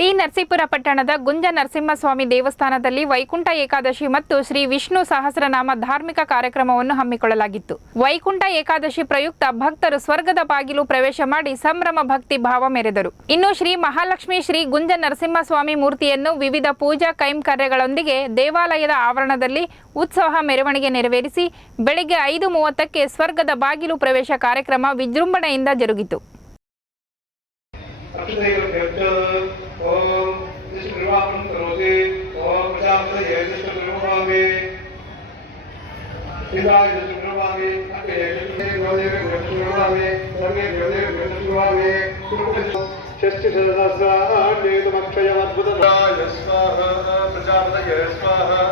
T Narasipura ಪಟ್ಟಣದ ಗುಂಜ ನರಸಿಂಹಸ್ವಾಮಿ ದೇವಸ್ಥಾನದಲ್ಲಿ ವೈಕುಂಠ ಏಕಾದಶಿ ಮತ್ತು ಶ್ರೀ ವಿಷ್ಣು ಸಹಸ್ರನಾಮ ಧಾರ್ಮಿಕ ಕಾರ್ಯಕ್ರಮವನ್ನು ಹಮ್ಮಿಕೊಳ್ಳಲಾಗಿತ್ತು. ವೈಕುಂಠ ಏಕಾದಶಿ ಪ್ರಯುಕ್ತ ಭಕ್ತರು ಸ್ವರ್ಗದ ಬಾಗಿಲು ಪ್ರವೇಶ ಮಾಡಿ ಸಂಭ್ರಮ ಭಕ್ತಿ ಭಾವ ಮೆರೆದರು. ಇನ್ನು ಶ್ರೀ ಮಹಾಲಕ್ಷ್ಮಿ ಶ್ರೀ ಗುಂಜ ನರಸಿಂಹಸ್ವಾಮಿ ಮೂರ್ತಿಯನ್ನು ವಿವಿಧ ಪೂಜಾ ಕೈಂಕರ್ಯಗಳೊಂದಿಗೆ ದೇವಾಲಯದ ಆವರಣದಲ್ಲಿ ಉತ್ಸವ ಮೆರವಣಿಗೆ ನೆರವೇರಿಸಿ ಬೆಳಗ್ಗೆ 5:30ಕ್ಕೆ ಸ್ವರ್ಗದ ಬಾಗಿಲು ಪ್ರವೇಶ ಕಾರ್ಯಕ್ರಮ ವಿಜೃಂಭಣೆಯಿಂದ ಜರುಗಿತು. ओम विष्णुर्वामं करोति ओम प्रजापतये विष्णुर्वामे इंद्राय विष्णुर्वामे अग्ने विष्णुर्वामे विष्णुर्वामे सर्वे देवदेव विष्णुर्वामे षष्टिसहस्राणि तमक्षयमद्भुतराय स्वाहा प्रजापतये स्वाहा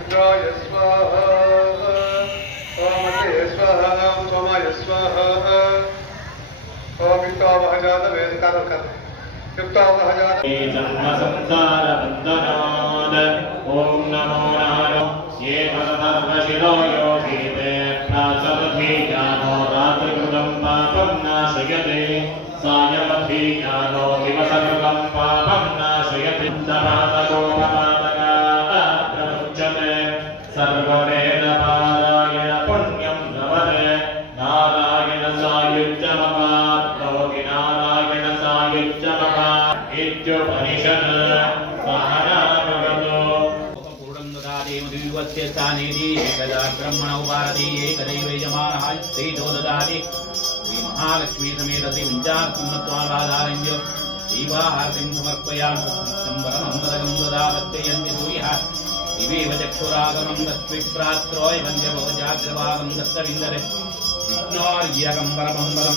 इंद्राय स्वाहा ओम अग्ने स्वाहा सोमाय स्वाहा ओम वित्तावहजात वेदकारक जन्म संसार बंधनात् ओम नमो नारायणाय ये भवधर्मशिरो योगी ते प्राचपथि ज्ञानो रात्रिकृतं पापं नाशयते सायपथि ज्ञानो दिवसकृतं पापं नाशयति दमातकोपमातका प्रमुच्यते सर्ववेदपारायण पुण्यं नवते नारायण सायुज्यमपाप्तो नारायण सायुज्यमपा इत्युपनिषत् सहनाभवतु पूर्णं ददाति मधुवस्य स्थानेति एकदा ब्रह्मणो भारती एकदैव यजमानः तेजो ददाति श्री महालक्ष्मी समेत श्री विद्यात्मत्वाधारञ्च दीवाहारतिं समर्पयामि संवरमं ददावत्ययन्ति सूर्यः दिवेव चक्षुरागमं दत्विप्रात्रोय वन्द्यभवजाग्रभागं दत्तविन्दरे विष्णोर्यगं परमं परं